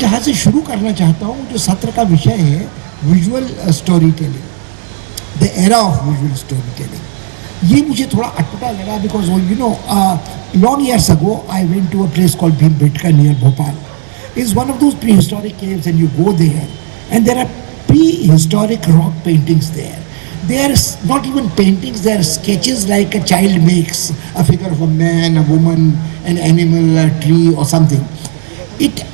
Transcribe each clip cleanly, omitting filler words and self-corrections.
जहाँ से शुरू करना चाहता हूँ, जो सत्र का विषय है visual story telling, the era of visual story telling. ये मुझे थोड़ा अटपटा लगा because you know long years ago I went to a place called Bhimbetka near Bhopal. It's one of those prehistoric caves and you go there and there are prehistoric rock paintings there. They are not even paintings, they are sketches like a child makes, a figure of a man, a woman, an animal, a tree or something. It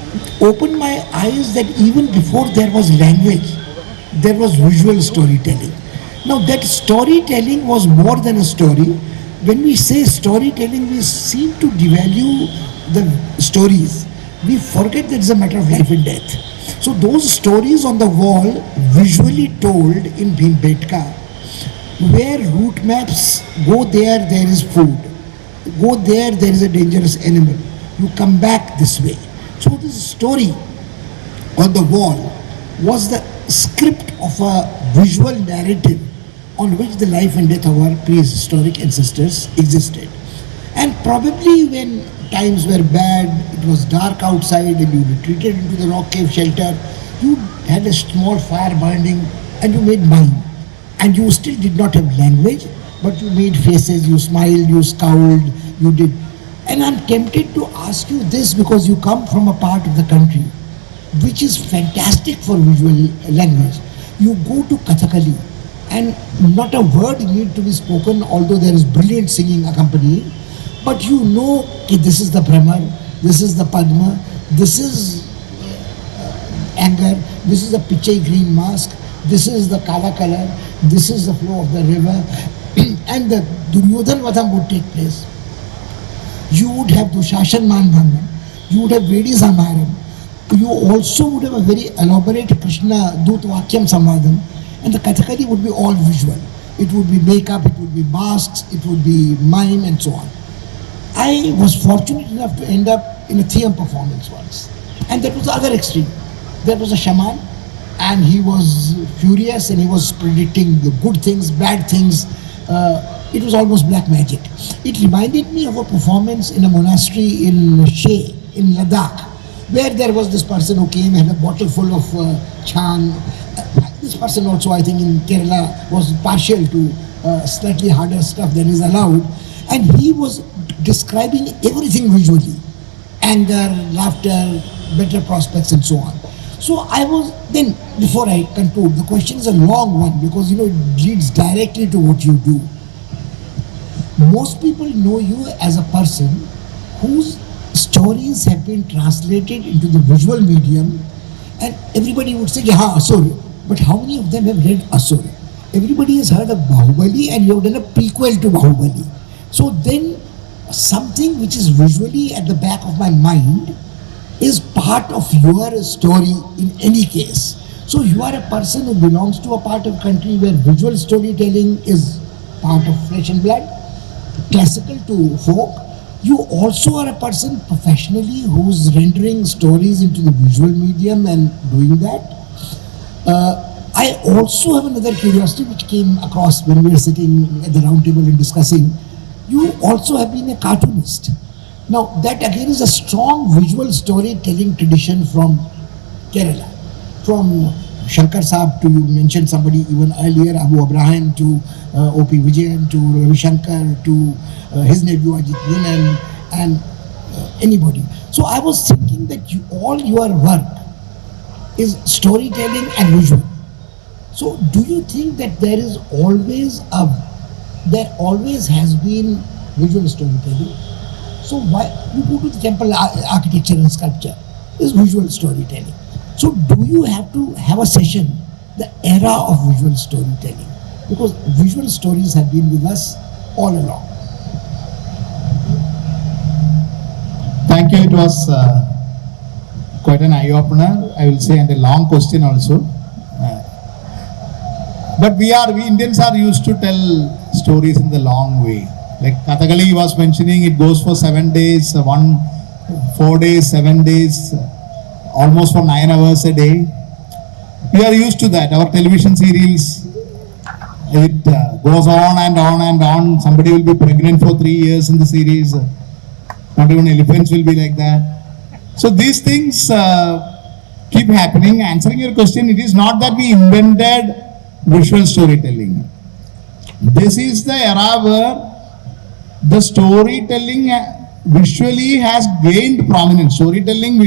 opened my eyes that even before there was language, there was visual storytelling. Now that storytelling was more than a story. When we say storytelling, we seem to devalue the stories. We forget that it's a matter of life and death. So those stories on the wall, visually told in Bhimbetka, where route maps, go there, there is food. Go there, there is a dangerous animal. You come back this way. So this story on the wall was the script of a visual narrative on which the life and death of our prehistoric ancestors existed. And probably when times were bad, it was dark outside and you retreated into the rock cave shelter, you had a small fire burning and you made mime. And you still did not have language, but you made faces, you smiled, you scowled, you did. And I'm tempted to ask you this because you come from a part of the country which is fantastic for visual language. You go to Kathakali and not a word need to be spoken, although there is brilliant singing accompanying. But you know that this is the Brahman, this is the Padma, this is anger, this is the pichai green mask, this is the kala color, this is the flow of the river, and the Duryodhan Vadam would take place. You would have Dushashan Manbhangan, you would have Vedi Samaram, you also would have a very elaborate Krishna Dut Vakyam Samvadam, and the Kathakali would be all visual. It would be makeup, it would be masks, it would be mime and so on. I was fortunate enough to end up in a theatre performance once. And that was the other extreme. There was a shaman and he was furious and he was predicting the good things, bad things. It was almost black magic. It reminded me of a performance in a monastery in Sheh, in Ladakh, where there was this person who came and had a bottle full of chang. This person also, I think, in Kerala was partial to slightly harder stuff than is allowed. And he was describing everything visually, anger, laughter, better prospects and so on. So I was, then before I conclude, the question is a long one because you know it leads directly to what you do. Most people know you as a person whose stories have been translated into the visual medium and everybody would say, yeah, Asura. But how many of them have read Asura? Everybody has heard of Bahubali and you have done a prequel to Bahubali. So then something which is visually at the back of my mind is part of your story in any case. So you are a person who belongs to a part of country where visual storytelling is part of flesh and blood, classical to folk. You also are a person professionally who's rendering stories into the visual medium and doing that. I also have another curiosity which came across when we were sitting at the round table and discussing. You also have been a cartoonist. Now that again is a strong visual storytelling tradition from Kerala. From Shankar Saab to, you mentioned somebody even earlier, Abu Abraham, to O.P. Vijayan, to Ravi Shankar, to his nephew Ajit Menon, and anybody. So I was thinking that all your work is storytelling and visual. So do you think that there always has been visual storytelling? So why you go to the temple architecture and sculpture is visual storytelling. So do you have to have a session, the era of visual storytelling? Because visual stories have been with us all along. Thank you. It was quite an eye-opener, I will say, and a long question also. But we Indians are used to tell stories in the long way. Like Kathakali was mentioning, it goes for 7 days, 4 days, 7 days, almost for 9 hours a day. We are used to that. Our television serials, it goes on and on and on. Somebody will be pregnant for 3 years in the series. Not even elephants will be like that. So these things keep happening. Answering your question, it is not that we invented visual storytelling. This is the era where the storytelling visually has gained prominence. Storytelling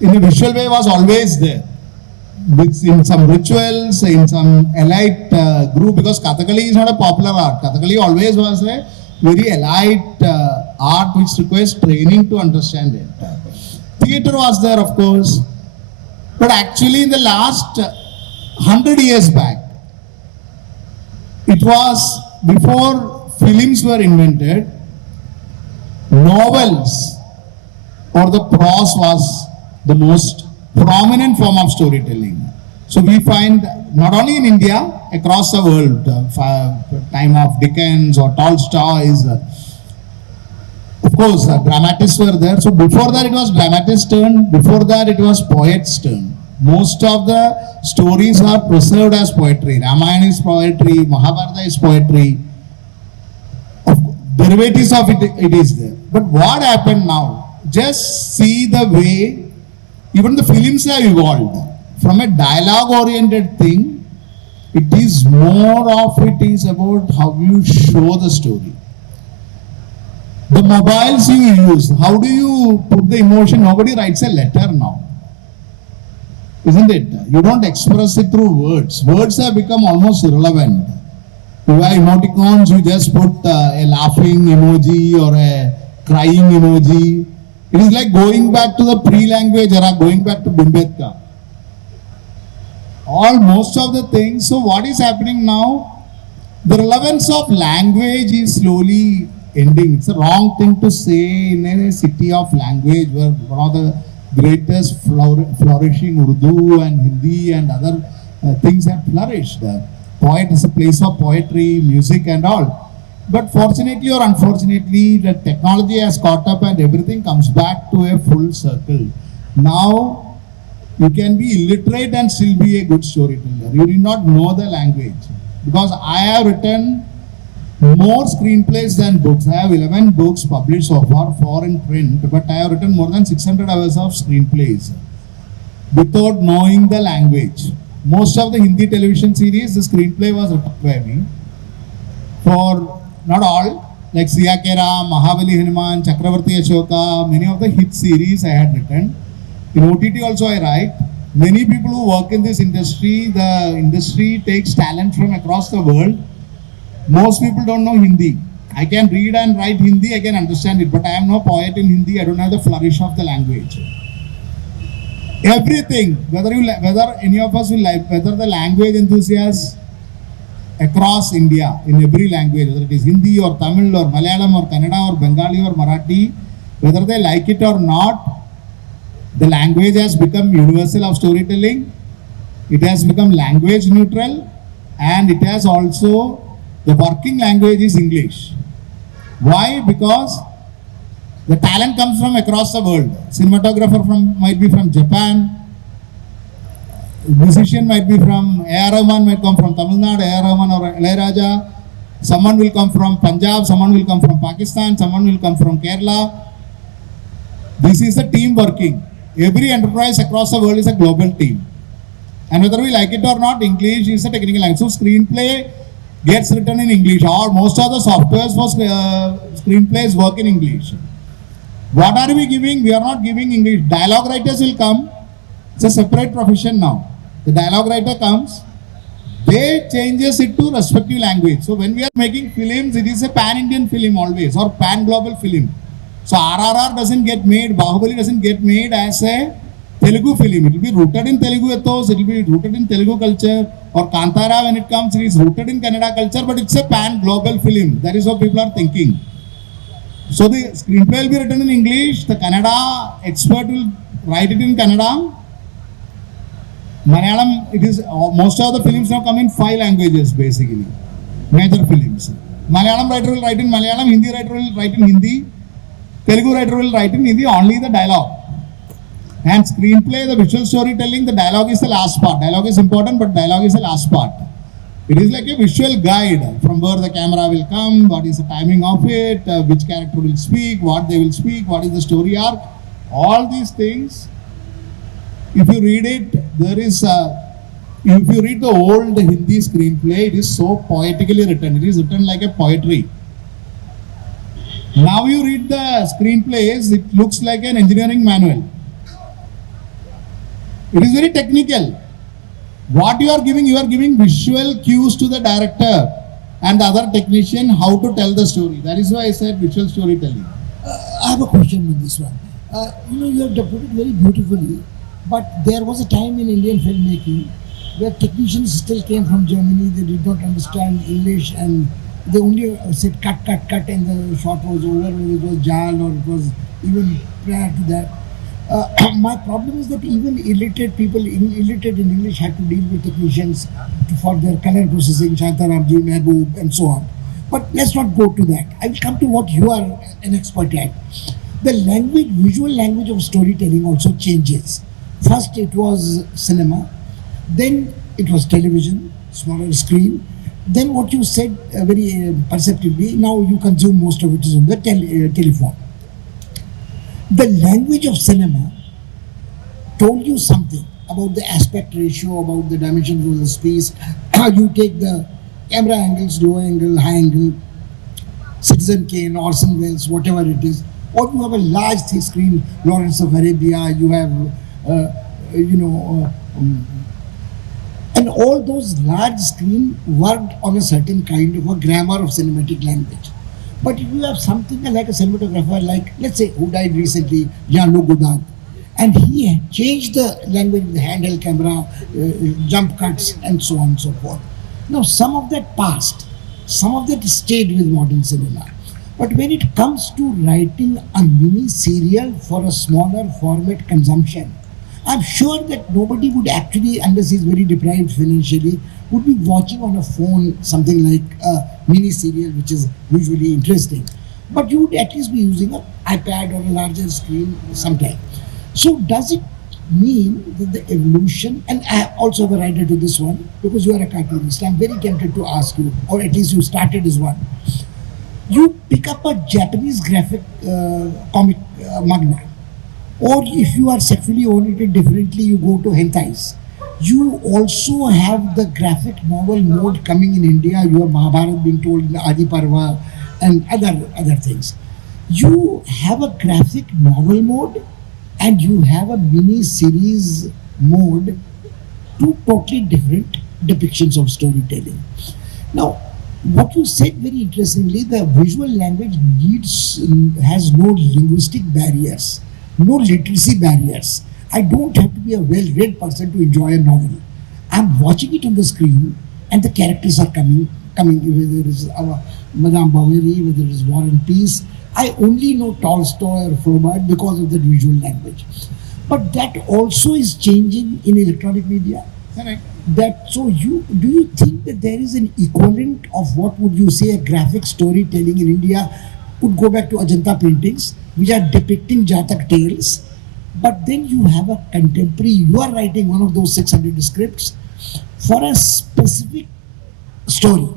in a visual way was always there. In some rituals, in some elite group, because Kathakali is not a popular art. Kathakali always was a very elite art which requires training to understand it. Theatre was there, of course, but actually in the last 100 years back, it was before films were invented, novels or the prose was the most prominent form of storytelling. So we find not only in India, across the world, time of Dickens or Tolstoy's, of course, dramatists were there. So before that it was dramatists' turn, before that it was poets' turn. Most of the stories are preserved as poetry. Ramayana is poetry, Mahabharata is poetry. Derivatives of it is there. But what happened now? Just see the way even the films have evolved. From a dialogue-oriented thing, it is more of it is about how you show the story. The mobiles you use, how do you put the emotion? Nobody writes a letter now. Isn't it? You don't express it through words. Words have become almost irrelevant. You have emoticons, you just put a laughing emoji or a crying emoji. It is like going back to the pre-language era, going back to Bimbetka. Most of the things. So what is happening now? The relevance of language is slowly ending. It's a wrong thing to say in a city of language where one of the greatest flourishing Urdu and Hindi and other things have flourished. Poet is a place of poetry, music and all. But fortunately or unfortunately, the technology has caught up and everything comes back to a full circle. Now, you can be illiterate and still be a good storyteller. You did not know the language. Because I have written more screenplays than books. I have 11 books published so far, 4 in print, but I have written more than 600 hours of screenplays without knowing the language. Most of the Hindi television series, the screenplay was written by me. For not all, like Siyakera, Mahabali Hanuman, Chakravarti Ashoka, many of the hit series I had written. In OTT also I write. Many people who work in this industry, the industry takes talent from across the world. Most people don't know Hindi. I can read and write Hindi, I can understand it, but I am no poet in Hindi, I don't have the flourish of the language. Everything, whether any of us will like, whether the language enthusiasts across India, in every language, whether it is Hindi or Tamil or Malayalam or Kannada or Bengali or Marathi, whether they like it or not, the language has become universal of storytelling. It has become language neutral, and it has also, the working language is English. Why? Because the talent comes from across the world. Cinematographer might be from Japan, musician might be from, A.R. Rahman might come from Tamil Nadu, A.R. Rahman or Ilayaraja. Someone will come from Punjab, someone will come from Pakistan, someone will come from Kerala. This is a team working. Every enterprise across the world is a global team. And whether we like it or not, English is a technical language. So screenplay gets written in English, or most of the softwares for screenplays work in English. What are we giving? We are not giving English. Dialogue writers will come. It's a separate profession now. The dialogue writer comes, they changes it to respective language. So when we are making films, it is a pan-Indian film always, or pan-global film. So RRR doesn't get made, Bahubali doesn't get made as a Telugu film. It will be rooted in Telugu ethos, it will be rooted in Telugu culture, or Kantara when it comes, it is rooted in Kannada culture, but it's a pan-global film. That is what people are thinking. So the screenplay will be written in English, the Kannada expert will write it in Kannada. Malayalam, it is, most of the films now come in 5 languages basically, major films. Malayalam writer will write in Malayalam, Hindi writer will write in Hindi, Telugu writer will write in Hindi, only the dialogue. And screenplay, the visual storytelling, the dialogue is the last part. Dialogue is important, but dialogue is the last part. It is like a visual guide from where the camera will come, what is the timing of it, which character will speak, what they will speak, what is the story arc. All these things If you read it, there is if you read the old Hindi screenplay, it is so poetically written. It is written like a poetry. Now you read the screenplays, it looks like an engineering manual. It is very technical. What you are giving visual cues to the director and the other technician how to tell the story. That is why I said visual storytelling. I have a question on this one. You have put it very beautifully, but there was a time in Indian filmmaking where technicians still came from Germany. They did not understand English and they only said cut, cut, cut, and the shot was over, whether it was Jal or it was even prior to that. My problem is that even illiterate people, illiterate in English, had to deal with technicians for their color processing, Shantaramji, Mehboob, and so on. But let's not go to that. I will come to what you are an expert at. The language, visual language of storytelling also changes. First it was cinema, then it was television, smaller screen. Then what you said very perceptively, now you consume most of it is on the telephone. The language of cinema told you something about the aspect ratio, about the dimensions of the space. You take the camera angles, low angle, high angle, Citizen Kane, Orson Welles, whatever it is. Or you have a large screen, Lawrence of Arabia, you have, and all those large screen worked on a certain kind of a grammar of cinematic language. But if you have something like a cinematographer, like let's say who died recently, Jean-Luc Godard, and he had changed the language with the handheld camera, jump cuts, and so on and so forth. Now, some of that passed, some of that stayed with modern cinema. But when it comes to writing a mini serial for a smaller format consumption, I'm sure that nobody would actually, unless he's very deprived financially, would be watching on a phone something like a mini serial, which is usually interesting. But you would at least be using an iPad or a larger screen sometime. So does it mean that the evolution, and I also have a writer to this one, because you are a cartoonist, I'm very tempted to ask you, or at least you started as one. You pick up a Japanese graphic comic manga, or if you are sexually oriented differently, you go to hentais. You also have the graphic novel mode coming in India. You have Mahabharata being told in the Adi Parva and other things. You have a graphic novel mode and you have a mini series mode, two totally different depictions of storytelling. Now, what you said very interestingly, the visual language has no linguistic barriers, no literacy barriers. I don't have to be a well-read person to enjoy a novel. I'm watching it on the screen and the characters are coming, whether it is our Madame Bovary, whether it is War and Peace. I only know Tolstoy or Flaubert because of the visual language. But that also is changing in electronic media. Correct. Do you think that there is an equivalent of what would you say a graphic storytelling in India could go back to Ajanta paintings, which are depicting Jatak tales, but then you have a contemporary, you are writing one of those 600 scripts for a specific story.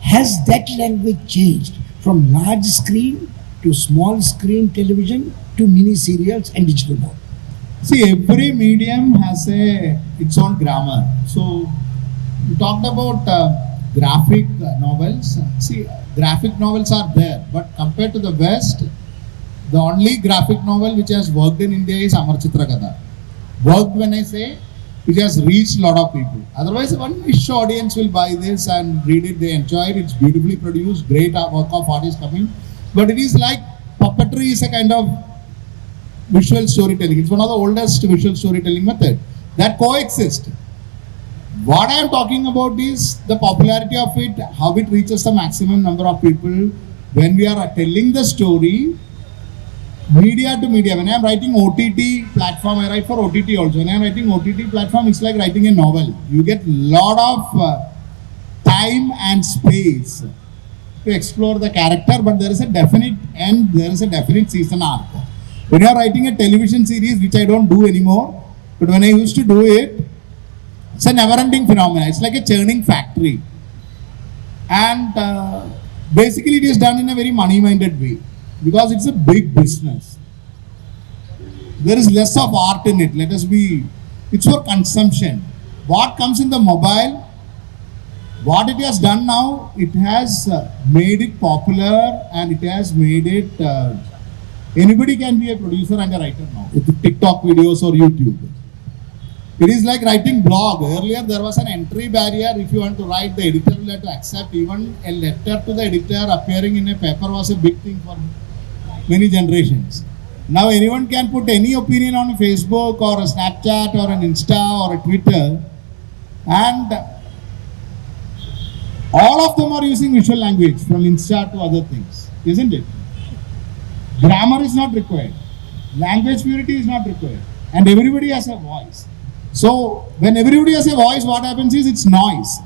Has that language changed from large screen to small screen television to mini serials and digital mode? See, every medium has its own grammar. So, you talked about graphic novels. See, graphic novels are there, but compared to the West, the only graphic novel which has worked in India is Amar Chitra Katha. Worked when I say, which has reached a lot of people. Otherwise, one niche audience will buy this and read it, they enjoy it, it's beautifully produced, great work of art is coming. But it is like puppetry is a kind of visual storytelling. It's one of the oldest visual storytelling method that coexist. What I am talking about is the popularity of it, how it reaches the maximum number of people when we are telling the story. Media to media. When I am writing OTT platform, I write for OTT also. When I am writing OTT platform, it's like writing a novel. You get lot of time and space to explore the character, but there is a definite end, there is a definite season arc. When you are writing a television series, which I don't do anymore, but when I used to do it, it's a never-ending phenomenon. It's like a churning factory. And basically it is done in a very money-minded way, because it's a big business. there is less of art in it. Let us be, it's for consumption. What comes in the mobile, what it has done now, it has made it popular and it has made it, anybody can be a producer and a writer now with TikTok videos or YouTube. It is like writing blog. Earlier there was an entry barrier. If you want to write, the editor will have to accept. Even a letter to the editor appearing in a paper was a big thing for many generations. Now anyone can put any opinion on Facebook or a Snapchat or an Insta or a Twitter, and all of them are using visual language from Insta to other things, isn't it? Grammar is not required. Language purity is not required. And everybody has a voice. So when everybody has a voice, what happens is it's noise.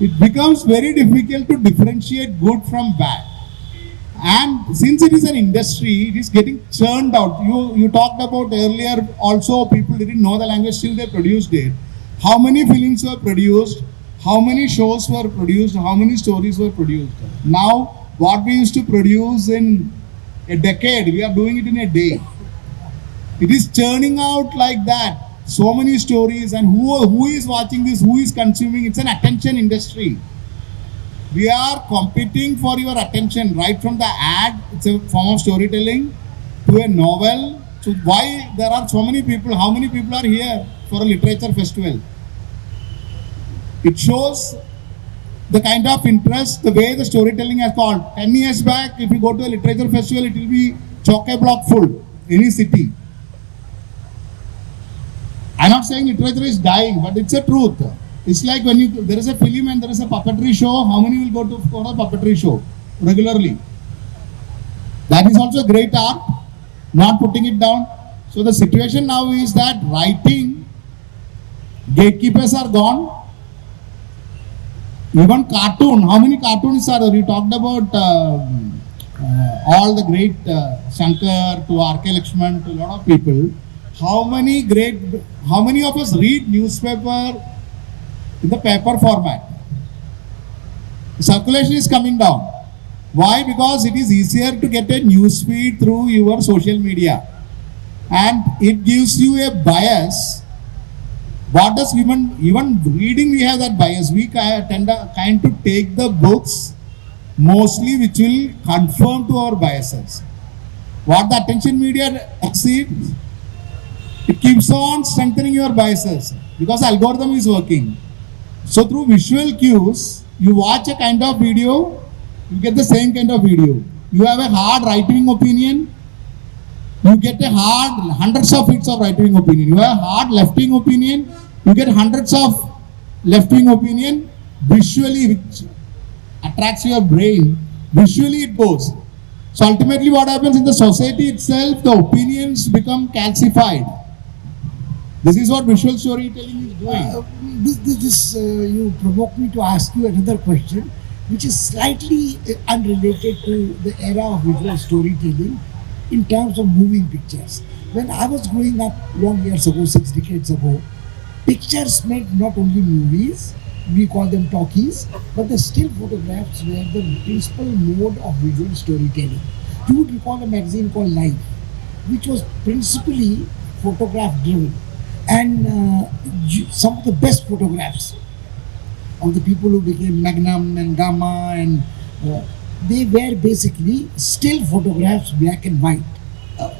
It becomes very difficult to differentiate good from bad. And since it is an industry, it is getting churned out. You talked about earlier also, people didn't know the language, still they produced it. How many films were produced? How many shows were produced? How many stories were produced? Now, what we used to produce in a decade, we are doing it in a day. It is churning out like that. So many stories, and who is watching this, who is consuming? It's an attention industry. We are competing for your attention, right from the ad, it's a form of storytelling, to a novel. So why there are so many people, how many people are here for a literature festival? It shows the kind of interest, the way the storytelling has called. 10 years back, if you go to a literature festival, it will be chock-a-block full, any city. I'm not saying literature is dying, but it's a truth. It's like when there is a film and there is a puppetry show, how many will go to for a puppetry show regularly? That is also a great art, not putting it down. So the situation now is that writing, gatekeepers are gone. Even cartoon, how many cartoons are there? We talked about all the great Shankar to R.K. Lakshman to a lot of people. How many of us read newspaper in the paper format? The circulation is coming down. Why? Because it is easier to get a news feed through your social media. And it gives you a bias. What does even reading, we have that bias. We tend to take the books mostly which will conform to our biases. What the attention media exceeds, it keeps on strengthening your biases because algorithm is working. So through visual cues, you watch a kind of video, you get the same kind of video. You have a hard right-wing opinion, you get a hard hundreds of hits of right-wing opinion. You have a hard left-wing opinion, you get hundreds of left-wing opinion. Visually, which attracts your brain, visually it goes. So ultimately what happens in the society itself, the opinions become calcified. This is what visual storytelling is doing. You provoke me to ask you another question, which is slightly unrelated to the era of visual storytelling in terms of moving pictures. When I was growing up long years ago, 6 decades ago, pictures made not only movies, we call them talkies, but the still photographs were the principal mode of visual storytelling. You would recall a magazine called Life, which was principally photograph driven. And some of the best photographs of the people who became Magnum and Gamma, and they were basically still photographs, black and white.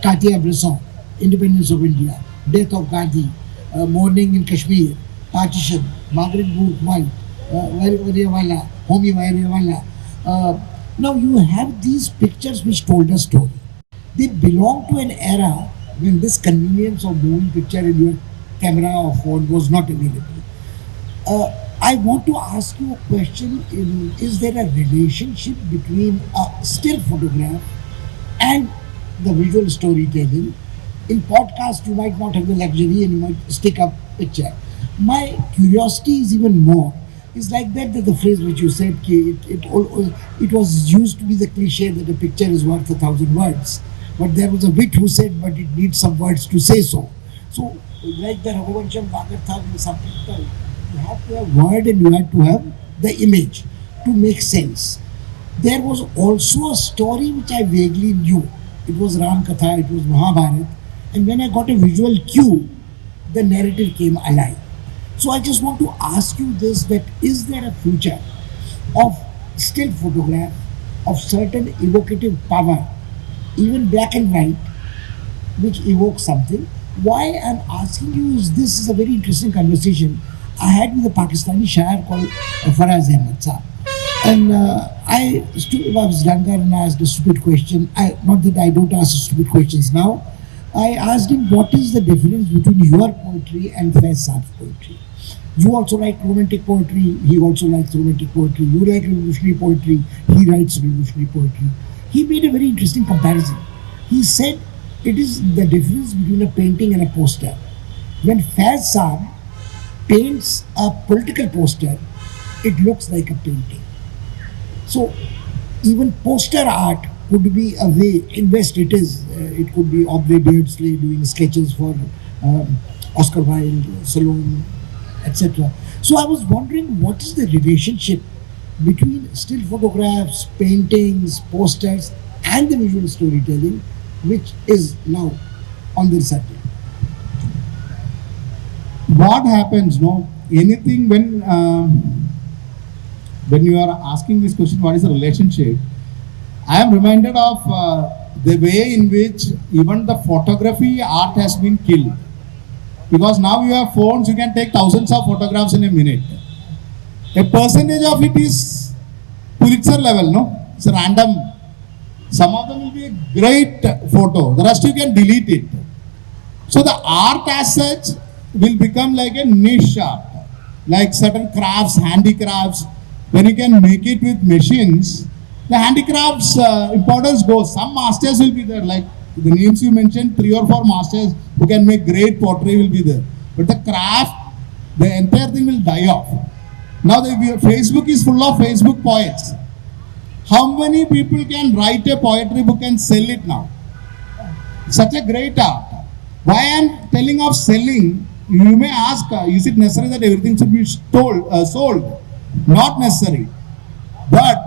Cartier-Bresson, Independence of India, Death of Gandhi, Morning in Kashmir, Partition, Margaret Bourke White, Variawala, Homi Variawala. Now you have these pictures which told a story. They belong to an era when this convenience of moving picture in your camera or phone was not available. I want to ask you a question. Is there a relationship between a still photograph and the visual storytelling? In podcast, you might not have the luxury and you might stick up picture. My curiosity is even more. It's like that the phrase which you said, it was used to be the cliche that a picture is worth 1,000 words. But there was a wit who said, but it needs some words to say so. So, like the Raghuvansham Bhagatha with some people, you have to have word and you have to have the image to make sense. There was also a story which I vaguely knew. It was Ram Katha, it was Mahabharata. And when I got a visual cue, the narrative came alive. So I just want to ask you this, that is there a future of still photograph, of certain evocative power, even black and white, which evokes something? Why I'm asking you is this is a very interesting conversation I had with a Pakistani shair called Faraz Ahmed Saab. And I was younger and asked a stupid question. Not that I don't ask stupid questions now. I asked him, what is the difference between your poetry and Faiz Saab's poetry? You also like romantic poetry, he also likes romantic poetry. You like revolutionary poetry, he writes revolutionary poetry. He made a very interesting comparison. He said it is the difference between a painting and a poster. When Faiz Saab paints a political poster, it looks like a painting. So even poster art could be a way, in West it is, it could be Aubrey Beardsley doing sketches for Oscar Wilde, Salome, etc. So I was wondering, what is the relationship between still photographs, paintings, posters and the visual storytelling, which is now on the subject? What happens, no? Anything when you are asking this question, what is the relationship? I am reminded of the way in which even the photography art has been killed. Because now you have phones, you can take thousands of photographs in a minute. A percentage of it is Pulitzer level, no? It's random. Some of them will be a great photo, the rest you can delete it. So the art as such will become like a niche art, like certain crafts, handicrafts. When you can make it with machines, the handicrafts importance goes. Some masters will be there, like the names you mentioned, 3 or 4 masters who can make great pottery will be there. But the craft, the entire thing will die off. Now Facebook is full of Facebook poets. How many people can write a poetry book and sell it now? Such a great art. Why I am telling of selling, you may ask, is it necessary that everything should be sold? Not necessary. But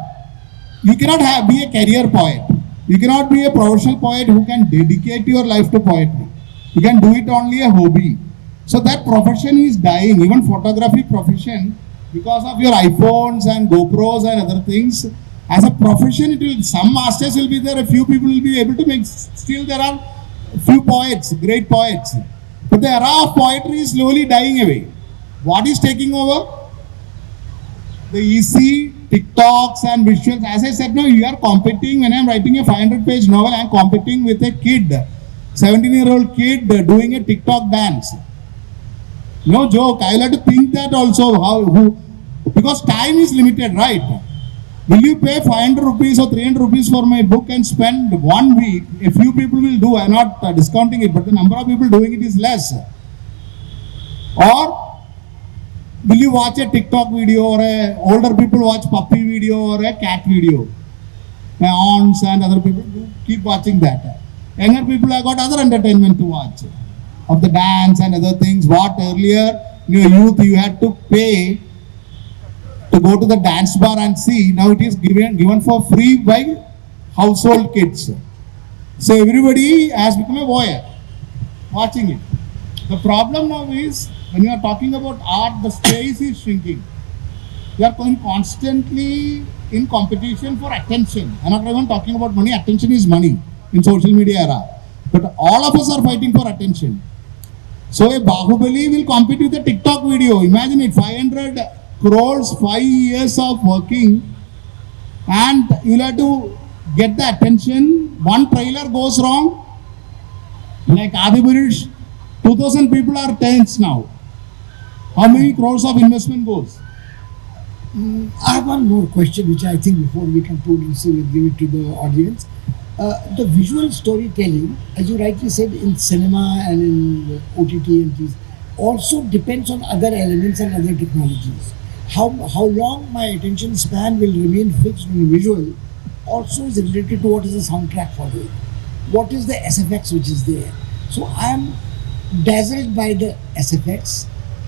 you cannot be a career poet. You cannot be a professional poet who can dedicate your life to poetry. You can do it only a hobby. So that profession is dying. Even photography profession, because of your iPhones and GoPros and other things, as a profession, it will. Some masters will be there. A few people will be able to make. Still, there are few poets, great poets. But the era of poetry is slowly dying away. What is taking over? The easy TikToks and visuals. As I said, now you are competing. When I am writing a 500-page novel, I am competing with a kid, 17-year-old kid doing a TikTok dance. No joke. I will have to think that also. Because time is limited, right? Will you pay 500 rupees or 300 rupees for my book and spend 1 week? A few people will do. I am not discounting it, but the number of people doing it is less. Or will you watch a TikTok video, or older people watch puppy video or a cat video? My aunts and other people do keep watching that. Younger people have got other entertainment to watch, of the dance and other things. What earlier in your youth you had to pay to go to the dance bar and see, now it is given for free by household kids. So everybody has become a voyeur watching it. The problem now is, when you are talking about art, the space is shrinking. You are going constantly in competition for attention. I am not even talking about money. Attention is money in social media era. But all of us are fighting for attention. So a Bahubali will compete with a TikTok video. Imagine it, 500 crores, 5 years of working, and you'll have to get the attention. One trailer goes wrong, like Adiburish, 2000 people are tense now. How many crores of investment goes? I have one more question, which I think before we conclude, we'll give it to the audience. The visual storytelling, as you rightly said, in cinema and in OTT and these, also depends on other elements and other technologies. How long my attention span will remain fixed on visual also is related to what is the soundtrack for it. What is the SFX which is there? So I am dazzled by the SFX.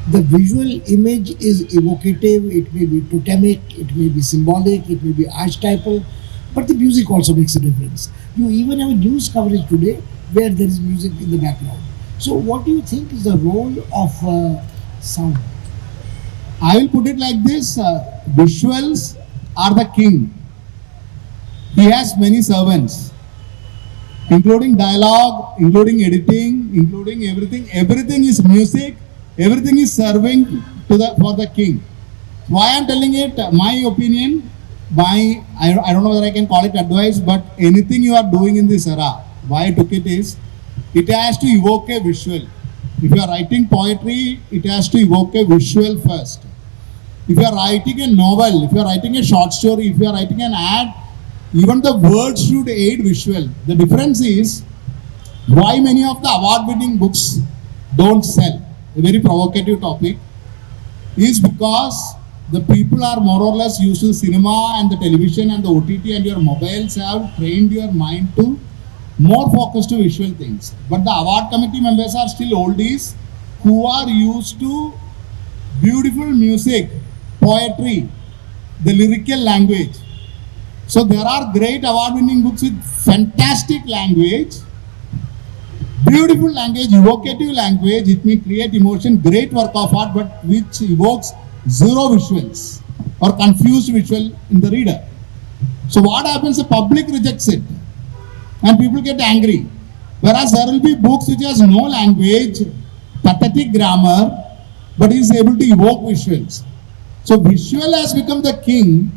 The visual image is evocative, it may be totemic, it may be symbolic, it may be archetypal. But the music also makes a difference. You even have a news coverage today where there is music in the background. So, what do you think is the role of sound? I will put it like this: visuals are the king. He has many servants, including dialogue, including editing, including everything. Everything is music. Everything is serving to the for the king. Why I'm telling it? My opinion. I don't know whether I can call it advice, but anything you are doing in this era, why I took it is, it has to evoke a visual. If you are writing poetry, it has to evoke a visual first. If you are writing a novel, if you are writing a short story, if you are writing an ad, even the words should aid visual. The difference is why many of the award-winning books don't sell. A very provocative topic is because the people are more or less used to cinema and the television and the OTT, and your mobiles have trained your mind to more focused to visual things. But the award committee members are still oldies who are used to beautiful music, poetry, the lyrical language. So there are great award-winning books with fantastic language, beautiful language, evocative language. It may create emotion, great work of art, but which evokes zero visuals or confused visual in the reader. So what happens? The public rejects it, and people get angry. Whereas there will be books which has no language, pathetic grammar, but is able to evoke visuals. So visual has become the king.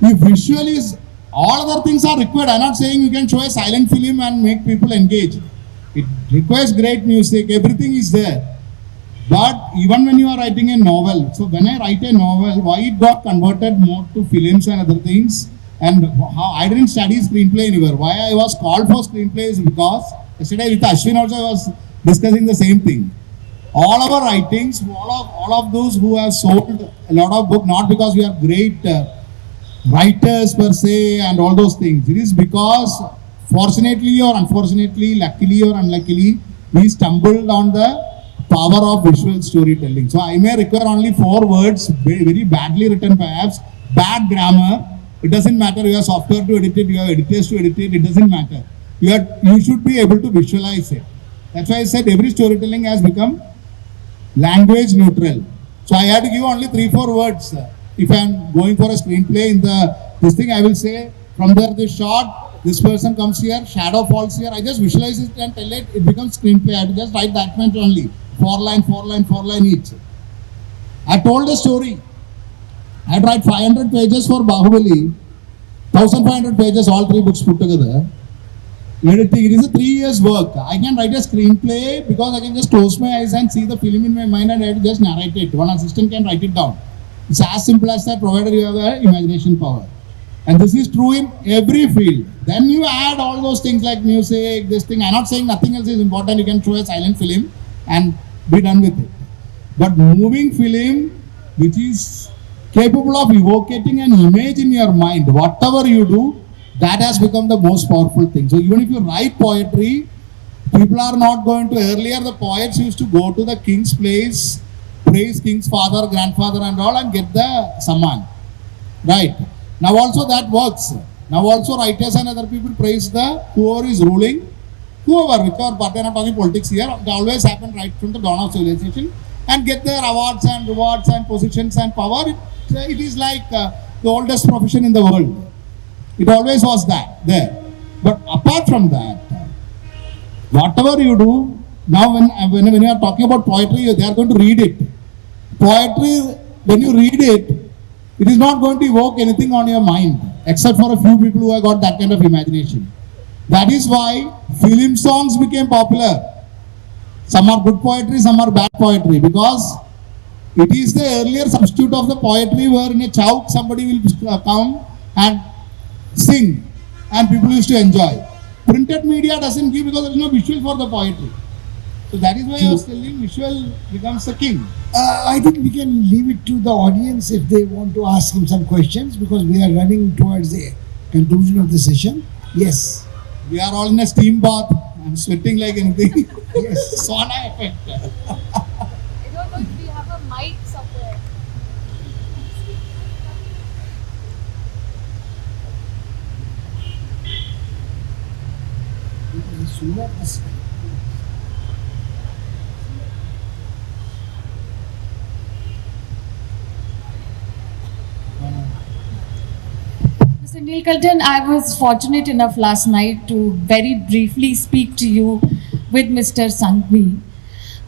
If visual is, all other things are required. I'm not saying you can show a silent film and make people engage. It requires great music, everything is there. But even when you are writing a novel, so when I write a novel, why it got converted more to films and other things, and how I didn't study screenplay anywhere. Why I was called for screenplay is because yesterday with Ashwin also I was discussing the same thing. All our writings, all of those who have sold a lot of books, not because we are great writers per se and all those things. It is because fortunately or unfortunately, luckily or unluckily, we stumbled on the power of visual storytelling. So I may require only 4 words, very badly written perhaps, bad grammar. It doesn't matter. You have software to edit it, you have editors to edit it. It doesn't matter. You should be able to visualize it. That's why I said every storytelling has become language neutral. So I had to give only 3-4 words. If I am going for a screenplay in this thing, I will say from there this shot, this person comes here, shadow falls here. I just visualize it and tell it. It becomes screenplay. I have to just write that much only. 4 line each. I told a story. I had write 500 pages for Bahubali, 1500 pages, all 3 books put together. Editing, it is a 3 years work. I can write a screenplay because I can just close my eyes and see the film in my mind and I just narrate it. One assistant can write it down. It's as simple as that, provided you have an imagination power. And this is true in every field. Then you add all those things like music, this thing. I'm not saying nothing else is important. You can show a silent film and be done with it. But moving film, which is capable of evocating an image in your mind, whatever you do, that has become the most powerful thing. So even if you write poetry, people are not going to, earlier the poets used to go to the king's place, praise king's father, grandfather and all and get the samman. Right. Now also that works. Now also writers and other people praise the whoever is ruling, whichever party, I'm not talking politics here, it always happened right from the dawn of civilization, and get their awards and rewards and positions and power. It is like the oldest profession in the world. It always was that there. But apart from that, whatever you do, now when you are talking about poetry, they are going to read it. Poetry, when you read it, it is not going to evoke anything on your mind, except for a few people who have got that kind of imagination. That is why film songs became popular. Some are good poetry, some are bad poetry, because it is the earlier substitute of the poetry where in a chowk somebody will come and sing and people used to enjoy. Printed media doesn't give because there is no visual for the poetry. So that is why I was telling visual becomes the king. I think we can leave it to the audience if they want to ask him some questions because we are running towards the conclusion of the session. Yes. We are all in a steam bath. I'm sweating like anything. Yes. Sauna effect. I don't know if we have a mic somewhere. Silver is Mr. Neelakantan, I was fortunate enough last night to very briefly speak to you with Mr. Sanghvi.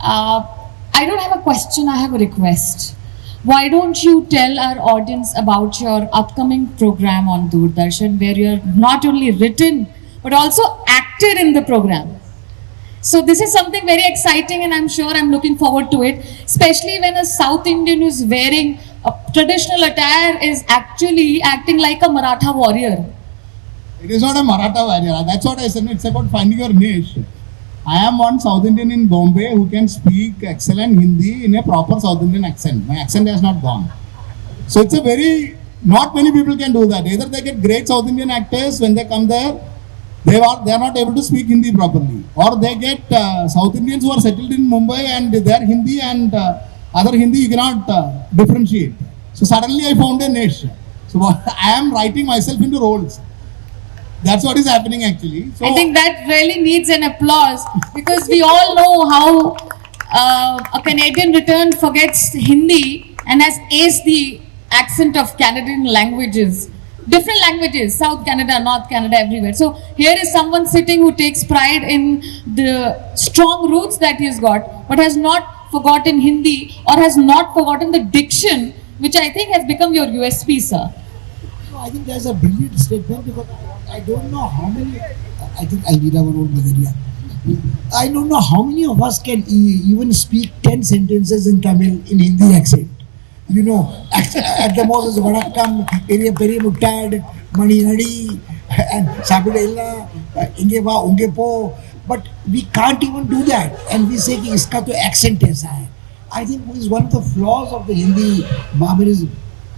I don't have a question, I have a request. Why don't you tell our audience about your upcoming program on Doordarshan, where you're not only written but also acted in the program? So this is something very exciting, and I'm sure I'm looking forward to it, especially when a South Indian who's wearing a traditional attire is actually acting like a Maratha warrior. It is not a Maratha warrior. That's what I said. It's about finding your niche. I am one South Indian in Bombay who can speak excellent Hindi in a proper South Indian accent. My accent has not gone. So it's a very, not many people can do that. Either they get great South Indian actors when they come there, they are not able to speak Hindi properly. Or they get South Indians who are settled in Mumbai and their Hindi and other Hindi you cannot differentiate. So suddenly I found a niche. So I am writing myself into roles. That's what is happening actually. So, I think that really needs an applause, because we all know how a Canadian return forgets Hindi and has aced the accent of Canadian languages. Different languages, South Canada, North Canada, everywhere. So here is someone sitting who takes pride in the strong roots that he's got, but has not forgotten Hindi or has not forgotten the diction, which I think has become your USP, sir. No, I think there's a brilliant statement because I don't know how many. I think I need our own Bavaria. I don't know how many of us can even speak 10 sentences in Tamil in Hindi accent. You know, at the most is Vanakkam, Peri Muttad, Mani Nadi, and Sapidella, Inge Va, Unge Po. But we can't even do that. And we say कि इसका तो accent ऐसा है. I think is one of the flaws of the Hindi barbarism.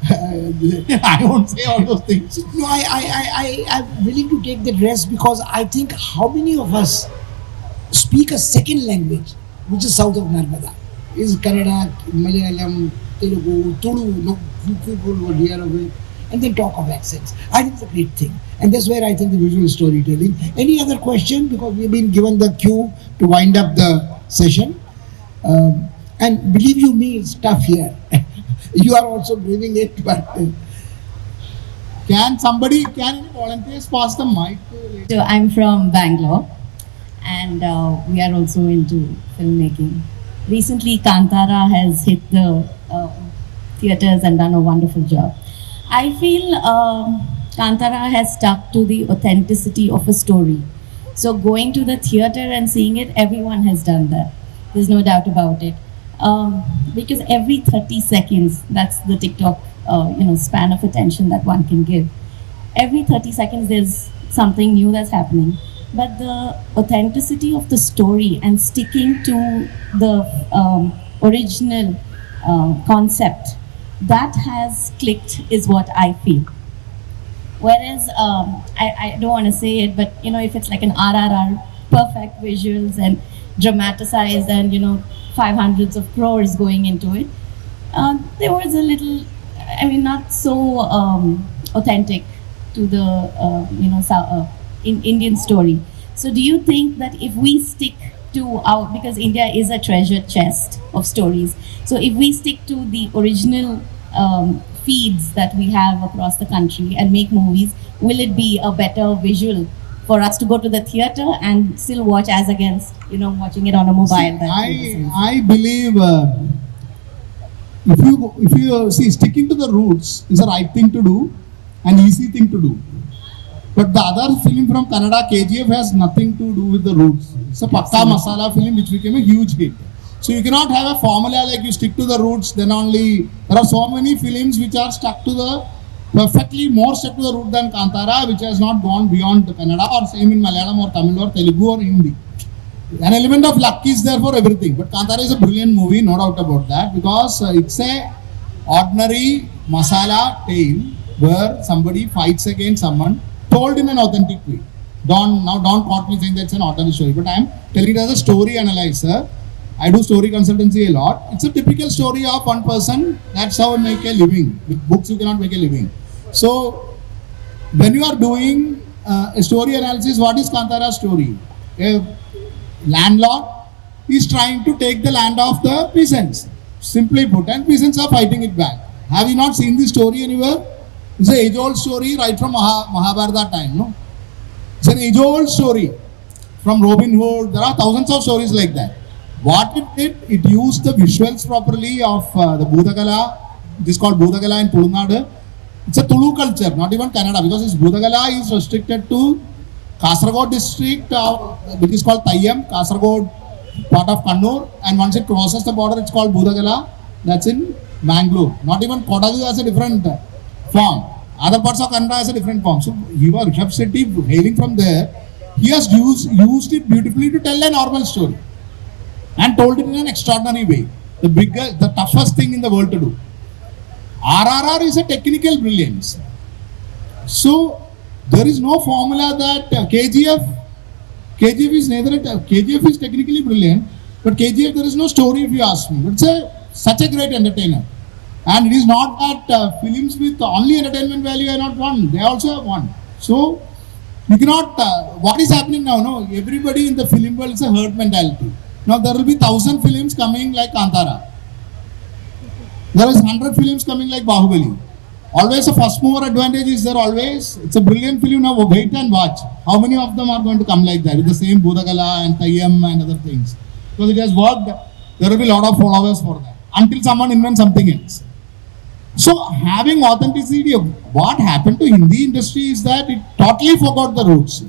I won't say all those things. No, I'm willing to take that rest because I think how many of us speak a second language, which is south of Narmada, is Kannada, Malayalam, Telugu, Tulu, no people would hear of it, and then talk of accents. I think it's a great thing. And that's where I think the visual storytelling. Any other question? Because we've been given the cue to wind up the session. And believe you me, it's tough here. You are also believing it, but Can any volunteers pass the mic to So I'm from Bangalore, and we are also into filmmaking. Recently, Kantara has hit the theaters and done a wonderful job. I feel Kantara has stuck to the authenticity of a story. So going to the theater and seeing it, everyone has done that. There's no doubt about it. Because every 30 seconds, that's the TikTok span of attention that one can give. Every 30 seconds, there's something new that's happening. But the authenticity of the story and sticking to the original concept, that has clicked is what I feel. Whereas, I don't want to say it, but if it's like an RRR, perfect visuals and dramatized and 500s of crores going into it, there was a little, not so authentic to the Indian story. So do you think that if we stick to because India is a treasure chest of stories, so if we stick to the original feeds that we have across the country and make movies, will it be a better visual for us to go to the theater and still watch as against watching it on a mobile? I believe if you see, sticking to the roots is the right thing to do and easy thing to do. But the other film from Kannada, KGF, has nothing to do with the roots. It's a pakka masala film which became a huge hit. So you cannot have a formula like you stick to the roots, then only. There are so many films which are stuck to the perfectly more stuck to the root than Kantara, which has not gone beyond the Kannada, or same in Malayalam or Tamil or Telugu or Hindi. An element of luck is there for everything. But Kantara is a brilliant movie, no doubt about that, because it's a ordinary masala tale where somebody fights against someone, told in an authentic way. Don't quote me saying that's an ordinary story, but I am telling it as a story analyzer. I do story consultancy a lot. It's a typical story of one person. That's how I make a living. With books, you cannot make a living. So, when you are doing a story analysis, what is Kantara's story? A landlord is trying to take the land of the peasants, simply put, and peasants are fighting it back. Have you not seen this story anywhere? It's an age-old story right from Mahabharata time, no? It's an age-old story from Robin Hood. There are thousands of stories like that. What it did, it used the visuals properly of the Bhutagala. It is called Bhutagala in Tulunadu. It's a Tulu culture, not even Kannada, because this Bhutagala is restricted to Kasaragod district, which is called Tayyam, Kasaragod, part of Kannur, and once it crosses the border, it's called Bhutagala. That's in Mangalore. Not even Kodagu has a different form. Other parts of Kannada has a different form. So, Rishabh Shetty, hailing from there, he has used it beautifully to tell a normal story and told it in an extraordinary way. The toughest thing in the world to do. RRR is a technical brilliance. So, there is no formula that KGF is neither, KGF is technically brilliant, but KGF there is no story if you ask me. It's such a great entertainer. And it is not that films with only entertainment value are not won, they also have won. So, you cannot, what is happening now, no? Everybody in the film world is a herd mentality. Now there will be 1,000 films coming like Kantara. There is 100 films coming like Bahubali. Always a first mover advantage is there always. It's a brilliant film, now wait and watch. How many of them are going to come like that with the same Bhutagala and Tayyam and other things? Because it has worked, there will be a lot of followers for that. Until someone invents something else. So having authenticity, what happened to Hindi industry is that it totally forgot the roots.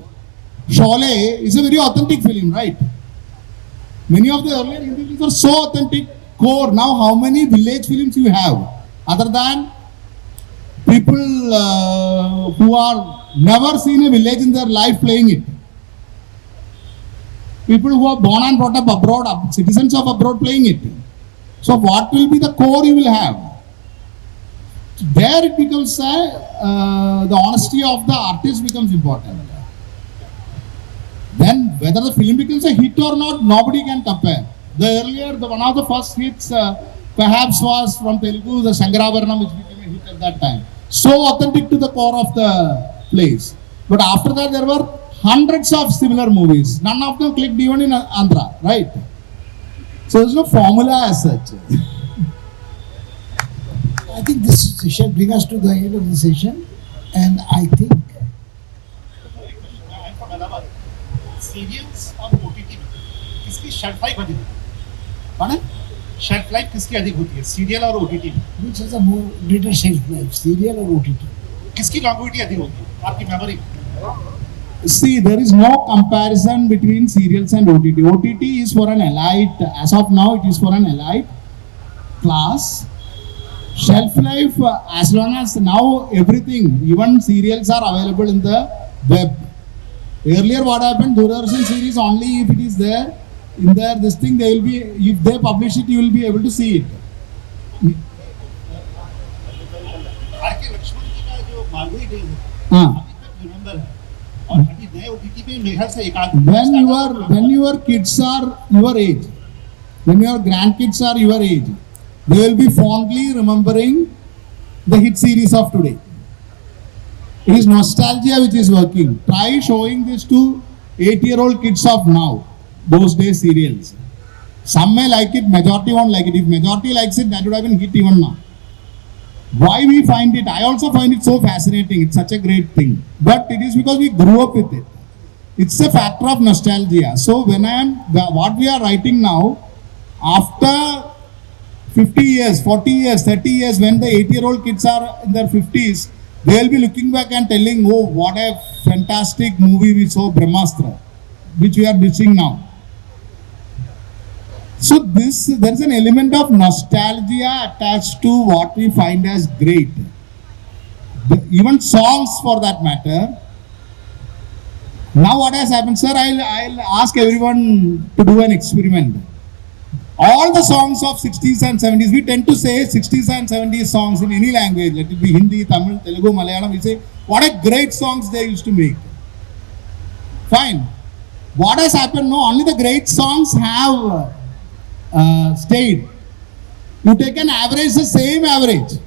Sholay is a very authentic film, right? Many of the earlier Hindi films are so authentic, core. Now how many village films you have? Other than people who are never seen a village in their life playing it. People who are born and brought up abroad, citizens of abroad playing it. So what will be the core you will have? There it becomes the honesty of the artist becomes important. Then whether the film becomes a hit or not, nobody can compare. One of the first hits perhaps was from Telugu, the Shankarabharanam, which became a hit at that time. So authentic to the core of the place. But after that there were hundreds of similar movies. None of them clicked even in Andhra, right? So there's no formula as such. I think this shall bring us to the end of the session, and I think serials और OTT किसकी shelf life अधिक है? Shelf life किसकी अधिक होती है, serial और OTT में? which has a more greater shelf life, serial or OTT? किसकी लॉन्गेविटी अधिक होती है आपकी memory? See, there is no comparison between serials and OTT. OTT is for an elite, as of now it is for an elite class. Shelf life, as long as now everything, even serials are available in the web. Earlier what happened, Doordarshan series only if it is there, in there this thing they will be, if they publish it you will be able to see it. R K Laxman ji का जो Malvi day है, हाँ. अभी तक remember है और अभी नए ओटीटी पे मेरे ख्याल से एक आध When your kids are your age, when your grandkids are your age, they will be fondly remembering the hit series of today. It is nostalgia which is working. Try showing this to 8-year-old kids of now, those days serials. Some may like it, majority won't like it. If majority likes it, that would have been hit even now. Why we find it? I also find it so fascinating. It's such a great thing. But it is because we grew up with it. It's a factor of nostalgia. So what we are writing now, after 50 years, 40 years, 30 years, when the 8-year-old kids are in their 50s, they will be looking back and telling, oh, what a fantastic movie we saw, Brahmastra, which we are ditching now. So there is an element of nostalgia attached to what we find as great. Even songs for that matter. Now what has happened, sir, I'll ask everyone to do an experiment. All the songs of 60s and 70s, we tend to say 60s and 70s songs in any language, let it be Hindi, Tamil, Telugu, Malayalam, we say, what a great songs they used to make. Fine. What has happened? No, only the great songs have stayed. You take an average, the same average.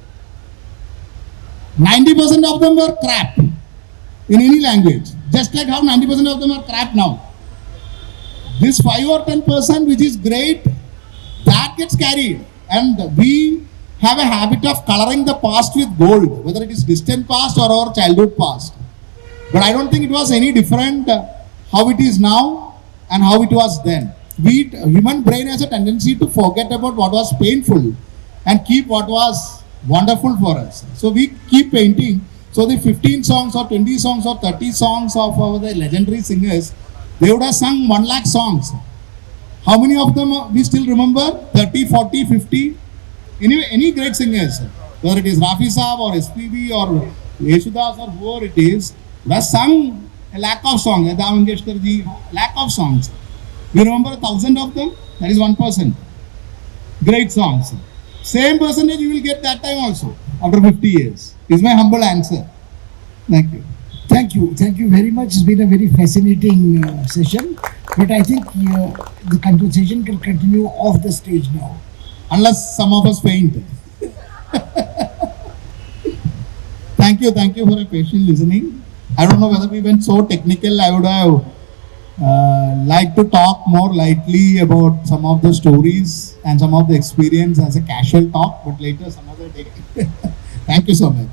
90% of them were crap in any language. Just like how 90% of them are crap now. This 5 or 10% which is great, that gets carried. And we have a habit of coloring the past with gold, whether it is distant past or our childhood past. But I don't think it was any different how it is now and how it was then. Human brain has a tendency to forget about what was painful and keep what was wonderful for us. So we keep painting. So the 15 songs or 20 songs or 30 songs of the legendary singers, they would have sung 1 lakh songs. How many of them we still remember? 30, 40, 50? Any great singers, whether it is Rafi Saab or SPB or Yesudas or whoever it is, would have sung a lakh of songs. Lata Mangeshkar ji, lakh of songs. We remember 1,000 of them? That is 1%. Great songs. Same percentage you will get that time also, after 50 years, is my humble answer. Thank you. Thank you. Thank you very much. It's been a very fascinating session. But I think the conversation can continue off the stage now. Unless some of us faint. Thank you for a patient listening. I don't know whether we went so technical. I would have liked to talk more lightly about some of the stories and some of the experience as a casual talk, but later some other day. Thank you so much.